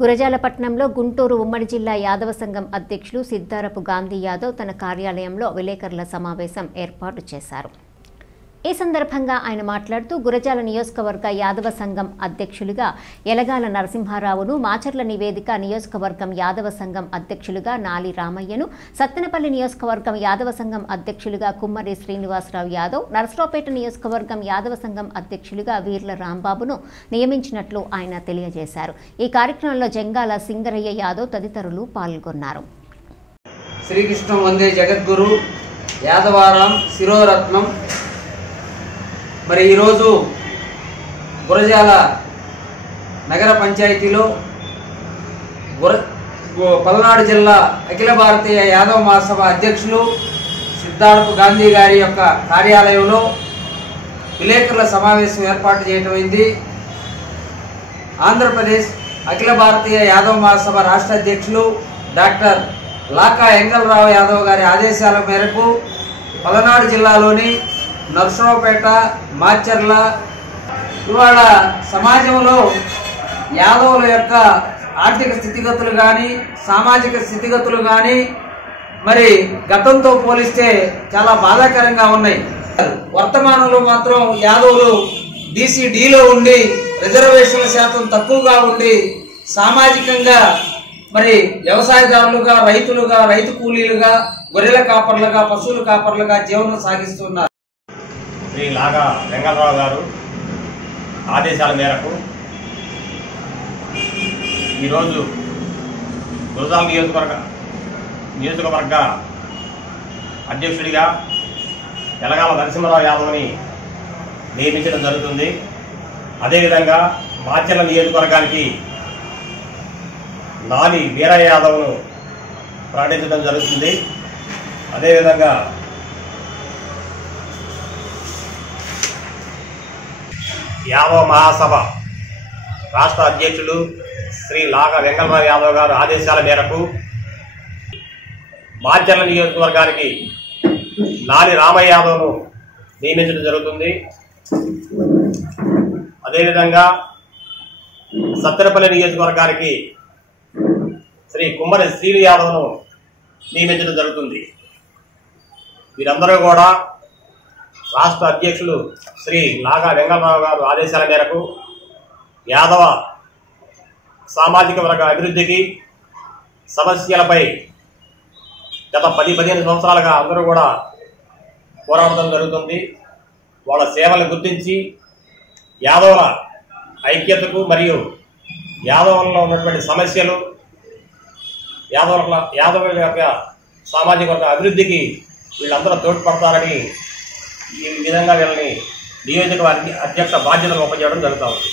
గురజాలపట్నంలో గుంటూరు ఉమ్మడి జిల్లా యాదవ సంఘం అధ్యక్షులు సిద్ధారపు గాంధీ యాదవ్ తన కార్యాలయంలో విలేకరుల సమావేశం ఏర్పాటు చేశారు. ఈ సందర్భంగా ఆయన మాట్లాడుతూ గురజాల నియోజకవర్గ యాదవ సంఘం అధ్యక్షులుగా యలగాల నరసింహారావును, మాచర్ల నివేదిక నియోజకవర్గం యాదవ సంఘం అధ్యక్షులుగా నాలి రామయ్యను, సత్తెనపల్లి నియోజకవర్గం యాదవ సంఘం అధ్యక్షులుగా కుమ్మరి శ్రీనివాసరావు యాదవ్, నరసరావుపేట నియోజకవర్గం యాదవ సంఘం అధ్యక్షులుగా వీర్ల రాంబాబును నియమించినట్లు ఆయన తెలియజేశారు. ఈ కార్యక్రమంలో జంగాల సింగరయ్య యాదవ్ తదితరులు పాల్గొన్నారు. శ్రీకృష్ణ వందే జగద్గురు యాదవారాం శిరోరత్నం. మరి ఈరోజు గురజాల నగర పంచాయతీలో పల్నాడు జిల్లా అఖిల భారతీయ యాదవ మహాసభ అధ్యక్షులు సిద్ధారపు గాంధీ గారి యొక్క కార్యాలయంలో విలేకరుల సమావేశం ఏర్పాటు చేయటమైంది. ఆంధ్రప్రదేశ్ అఖిల భారతీయ యాదవ మహాసభ రాష్ట్ర అధ్యక్షులు డాక్టర్ లాకా ఎంగళరావు యాదవ్ గారి ఆదేశాల మేరకు పల్నాడు జిల్లాలోని నరసరావుపేట, మాచర్ల ఇవాళ సమాజంలో యాదవుల యొక్క ఆర్థిక స్థితిగతులు కానీ, సామాజిక స్థితిగతులు కానీ మరి గతంతో పోలిస్తే చాలా బాధాకరంగా ఉన్నాయి. వర్తమానంలో మాత్రం యాదవులు DCDలో ఉండి రిజర్వేషన్ల శాతం తక్కువగా ఉండి సామాజికంగా మరి వ్యవసాయదారులుగా, రైతులుగా, రైతు కూలీలుగా, గొర్రెల కాపర్లుగా, పశువుల కాపర్లుగా జీవనం సాగిస్తున్నారు. శ్రీ లాగా వెంకటరావు గారు ఆదేశాల మేరకు ఈరోజు గురజాల నియోజకవర్గ అధ్యక్షుడిగా యలగాల నరసింహారావు యాదవ్ని నియమించడం జరుగుతుంది. అదేవిధంగా మాచర్ల నియోజకవర్గానికి నాలి వీరయ్య యాదవ్ను ప్రకటించడం జరుగుతుంది. అదేవిధంగా యాదవ మహాసభ రాష్ట్ర అధ్యక్షులు శ్రీ లాగా వెంకటరావు యాదవ్ గారు ఆదేశాల మేరకు మాచర్ల నియోజకవర్గానికి నాలి రామయ్య యాదవ్ను నియమించడం జరుగుతుంది. అదేవిధంగా సత్తెనపల్లి నియోజకవర్గానికి శ్రీ కుమ్మరి శ్రీని యాదవ్ను నియమించడం జరుగుతుంది. వీరందరూ కూడా రాష్ట్ర అధ్యక్షులు శ్రీ లాగా వెంకటరావు గారు ఆదేశాల మేరకు యాదవ సామాజిక వర్గ అభివృద్ధికి సమస్యలపై గత 10-15 సంవత్సరాలుగా అందరూ కూడా పోరాడటం జరుగుతుంది. వాళ్ళ సేవలను గుర్తించి యాదవుల ఐక్యతకు మరియు యాదవులలో ఉన్నటువంటి సమస్యలు, యాదవుల యొక్క సామాజిక వర్గ అభివృద్ధికి వీళ్ళందరూ తోడ్పడతారని ఈ విధంగా వీళ్ళని నియోజకవర్గ అధ్యక్ష బాధ్యతలు అప్పచెప్పడం జరుగుతూ ఉంది.